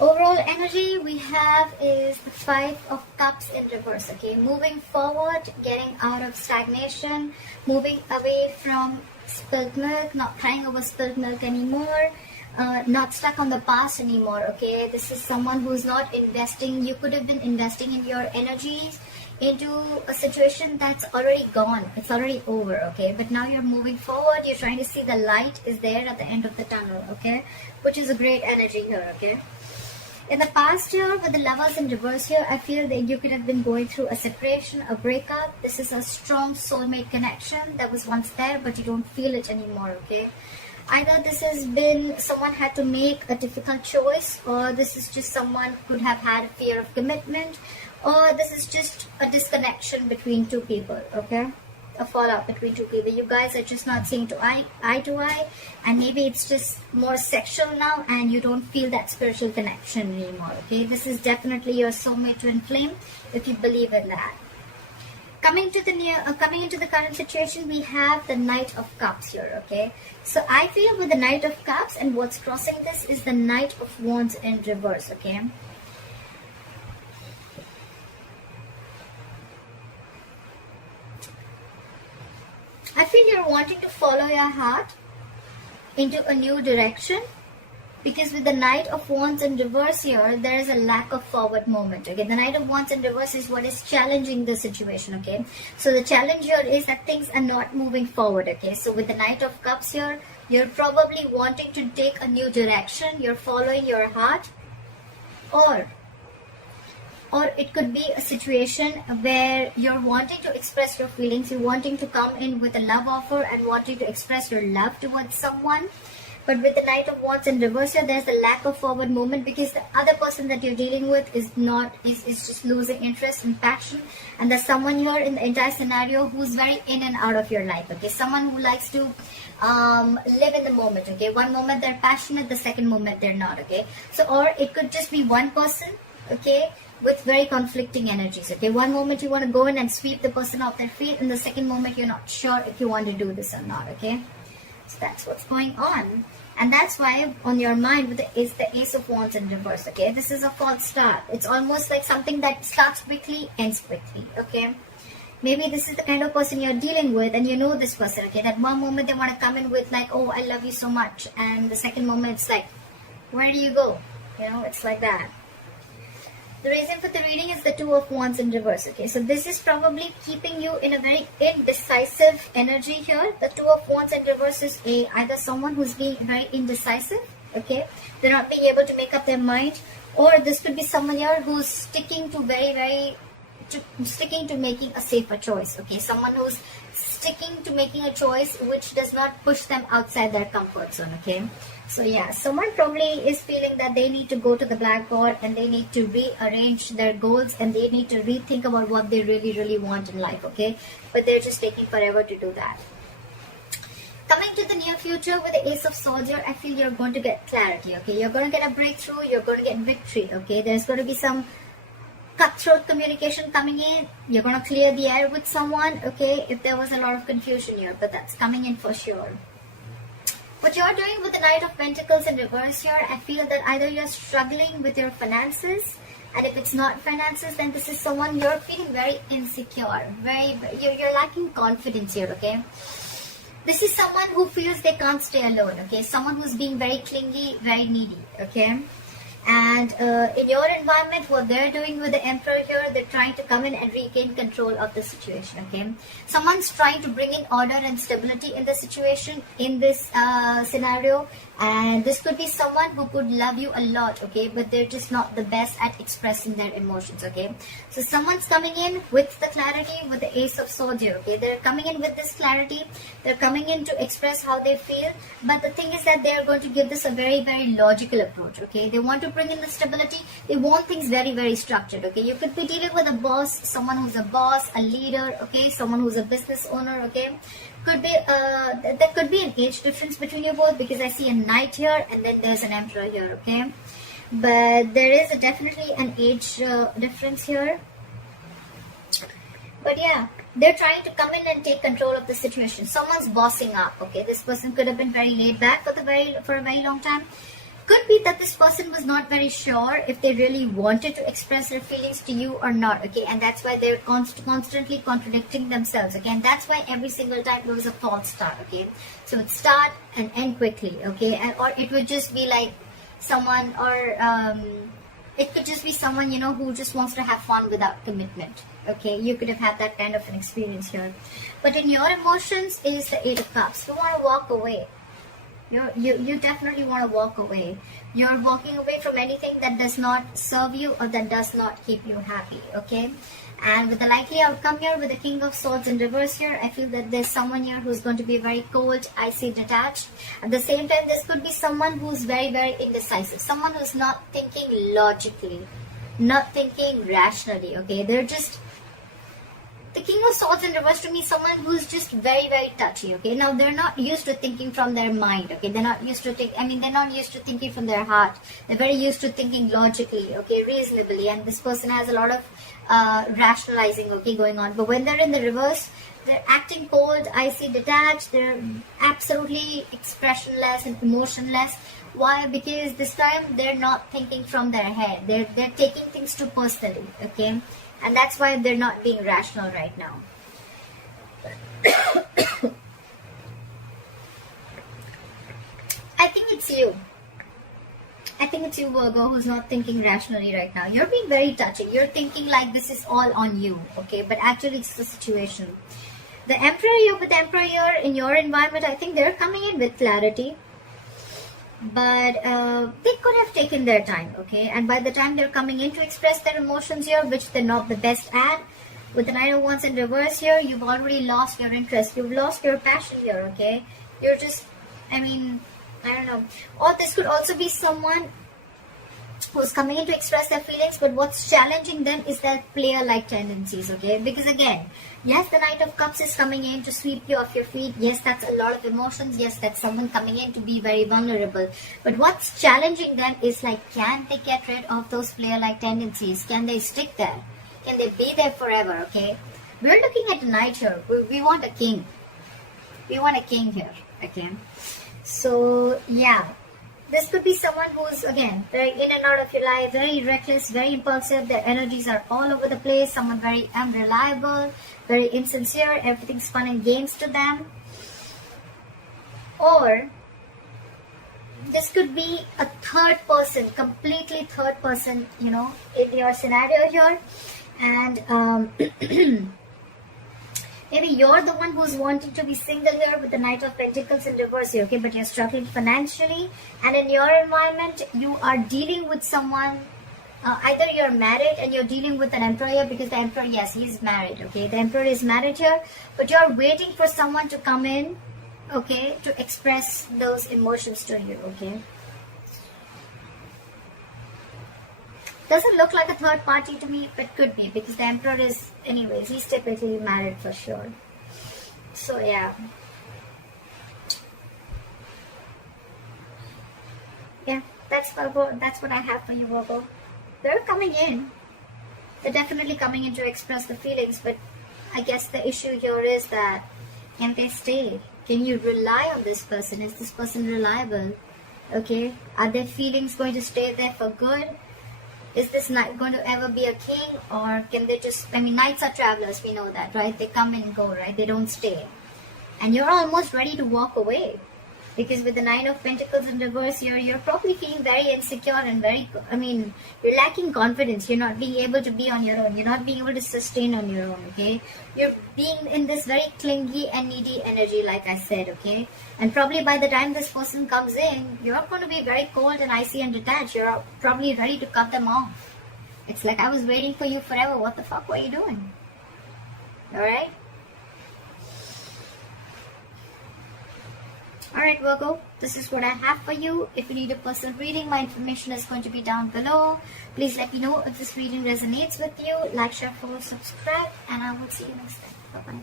Overall energy we have is the Five of Cups in reverse. Okay, moving forward, getting out of stagnation, moving away from spilled milk, not crying over spilled milk anymore, not stuck on the past anymore. Okay, this is someone who's not investing. You could have been investing in your energies into a situation that's already gone. It's already over. Okay, but now you're moving forward. You're trying to see the light is there at the end of the tunnel. Okay, which is a great energy here. Okay. In the past year, with the Lovers in reverse here, I feel that you could have been going through a separation, a breakup. This is a strong soulmate connection that was once there, but you don't feel it anymore, okay? Either this has been someone had to make a difficult choice, or this is just someone could have had a fear of commitment, or this is just a disconnection between two people, okay? A fallout between two people. You guys are just not seeing eye to eye, and maybe it's just more sexual now and you don't feel that spiritual connection anymore. Okay, this is definitely your soulmate twin flame if you believe in that. Coming into the current situation, we have the Knight of Cups here. Okay, so I feel with the Knight of Cups, and what's crossing this is the Knight of Wands in reverse. Okay, I feel you're wanting to follow your heart into a new direction, because with the Knight of Wands in reverse here, there is a lack of forward movement. Okay, the Knight of Wands in reverse is what is challenging the situation. Okay, so the challenge here is that things are not moving forward. Okay, so with the Knight of Cups here, you're probably wanting to take a new direction. You're following your heart, or it could be a situation where you're wanting to express your feelings, you're wanting to come in with a love offer and wanting to express your love towards someone. But with the Knight of Wands in reverse here, there's a lack of forward movement, because the other person that you're dealing with is just losing interest and passion. And there's someone here in the entire scenario who's very in and out of your life. Okay, someone who likes to live in the moment. Okay, one moment they're passionate, the second moment they're not. Okay, so, or it could just be one person, okay, with very conflicting energies. Okay, one moment you want to go in and sweep the person off their feet, and the second moment you're not sure if you want to do this or not. Okay, so that's what's going on, and that's why on your mind is the Ace of Wands in reverse. Okay, this is a false start. It's almost like something that starts quickly, ends quickly. Okay, maybe this is the kind of person you're dealing with, and you know this person. Okay, that one moment they want to come in with like, oh, I love you so much, and the second moment it's like, where do you go? You know, it's like that. The reason for the reading is the Two of Wands in reverse. Okay, so this is probably keeping you in a very indecisive energy here. The Two of Wands in reverse is either someone who's being very indecisive. Okay, they're not being able to make up their mind, or this could be someone here who's sticking to making a safer choice. Okay, someone who's sticking to making a choice which does not push them outside their comfort zone. Okay, so yeah, someone probably is feeling that they need to go to the blackboard and they need to rearrange their goals, and they need to rethink about what they really want in life. Okay, but they're just taking forever to do that. Coming to the near future with the Ace of Swords here, I feel you're going to get clarity. Okay, you're going to get a breakthrough, you're going to get victory. Okay, there's going to be some cutthroat communication coming in. You're going to clear the air with someone. Okay, if there was a lot of confusion here, but that's coming in for sure. What you're doing with the Knight of Pentacles in reverse here, I feel that either you're struggling with your finances, and if it's not finances, then this is someone you're feeling very insecure, you're lacking confidence here. Okay, this is someone who feels they can't stay alone. Okay, someone who's being very clingy, very needy. Okay, and in your environment, what they're doing with the Emperor here, they're trying to come in and regain control of the situation. Okay, someone's trying to bring in order and stability in the situation, in this scenario, and this could be someone who could love you a lot. Okay, but they're just not the best at expressing their emotions. Okay, so someone's coming in with the clarity with the Ace of Swords here. Okay, they're coming in with this clarity, they're coming in to express how they feel, but the thing is that they're going to give this a very logical approach. Okay, they want to bring in the stability, they want things very structured. Okay, you could be dealing with a boss, someone who's a boss, a leader. Okay, someone who's a business owner. Okay, could be there could be an age difference between you both, because I see a knight here and then there's an emperor here. Okay, but there is definitely an age difference here. But yeah, they're trying to come in and take control of the situation. Someone's bossing up. Okay, this person could have been very laid back for a very long time. could be that this person was not very sure if they really wanted to express their feelings to you or not, okay, and that's why they're constantly contradicting themselves, okay, and that's why every single time there was a false start, okay, so it start and end quickly, okay, and or it would just be like someone, or it could just be someone, you know, who just wants to have fun without commitment, okay, you could have had that kind of an experience here, but in your emotions is the Eight of Cups. You want to walk away. You definitely want to walk away. You're walking away from anything that does not serve you or that does not keep you happy, okay? And with the likely outcome here, with the King of Swords in reverse here, I feel that there's someone here who's going to be very cold, icy, detached. At the same time, this could be someone who's very, very indecisive. Someone who's not thinking logically, not thinking rationally, okay? They're just... The King of Swords in reverse to me, someone who's just very, very touchy, okay? Now, they're not used to thinking from their mind, okay? They're not used to they're not used to thinking from their heart. They're very used to thinking logically, okay? Reasonably. And this person has a lot of rationalizing, okay, going on. But when they're in the reverse, they're acting cold, icy, detached. They're absolutely expressionless and emotionless. Why? Because this time they're not thinking from their head. They're taking things too personally, okay? And that's why they're not being rational right now. I think it's you. I think it's you, Virgo, who's not thinking rationally right now. You're being very touchy. You're thinking like this is all on you, okay? But actually it's the situation. The Emperor here, with the Emperor here in your environment, I think they're coming in with clarity. But they could have taken their time, okay, and by the time they're coming in to express their emotions here, which they're not the best at, with the Nine of Wands in reverse here, you've already lost your interest, you've lost your passion here, okay, you're just, I don't know, or this could also be someone who's coming in to express their feelings, but what's challenging them is their player-like tendencies, okay, because again, yes, the Knight of Cups is coming in to sweep you off your feet. Yes, that's a lot of emotions. Yes, that's someone coming in to be very vulnerable. But what's challenging them is like, can they get rid of those player-like tendencies? Can they stick there? Can they be there forever, okay? We're looking at a knight here. We want a king. We want a king here, okay? So, yeah. This could be someone who's, again, very in and out of your life, very reckless, very impulsive. Their energies are all over the place. Someone very unreliable, very insincere. Everything's fun and games to them. Or this could be a third person, completely third person, you know, in your scenario here. And maybe you're the one who's wanting to be single here with the Knight of Pentacles in reverse here, okay? But you're struggling financially. And in your environment, you are dealing with someone, either you're married and you're dealing with an Emperor here, because the Emperor, yes, he's married, okay? The Emperor is married here, but you're waiting for someone to come in, okay, to express those emotions to you, okay? Doesn't look like a third party to me, but could be, because the Emperor is, anyways, he's typically married for sure. So, yeah. Yeah, that's what I have for you, Virgo. They're coming in. They're definitely coming in to express the feelings, but I guess the issue here is that, can they stay? Can you rely on this person? Is this person reliable? Okay? Are their feelings going to stay there for good? Is this knight going to ever be a king, or can they just, knights are travelers, we know that, right? They come and go, right? They don't stay. And you're almost ready to walk away, because with the Nine of Pentacles in reverse here, you're probably feeling very insecure and you're lacking confidence. You're not being able to be on your own. You're not being able to sustain on your own, okay? You're being in this very clingy and needy energy, like I said, okay? And probably by the time this person comes in, you're going to be very cold and icy and detached. You're probably ready to cut them off. It's like, I was waiting for you forever. What the fuck were you doing? Alright? Alright, Virgo, this is what I have for you. If you need a personal reading, my information is going to be down below. Please let me know if this reading resonates with you. Like, share, follow, subscribe, and I will see you next time. Bye-bye.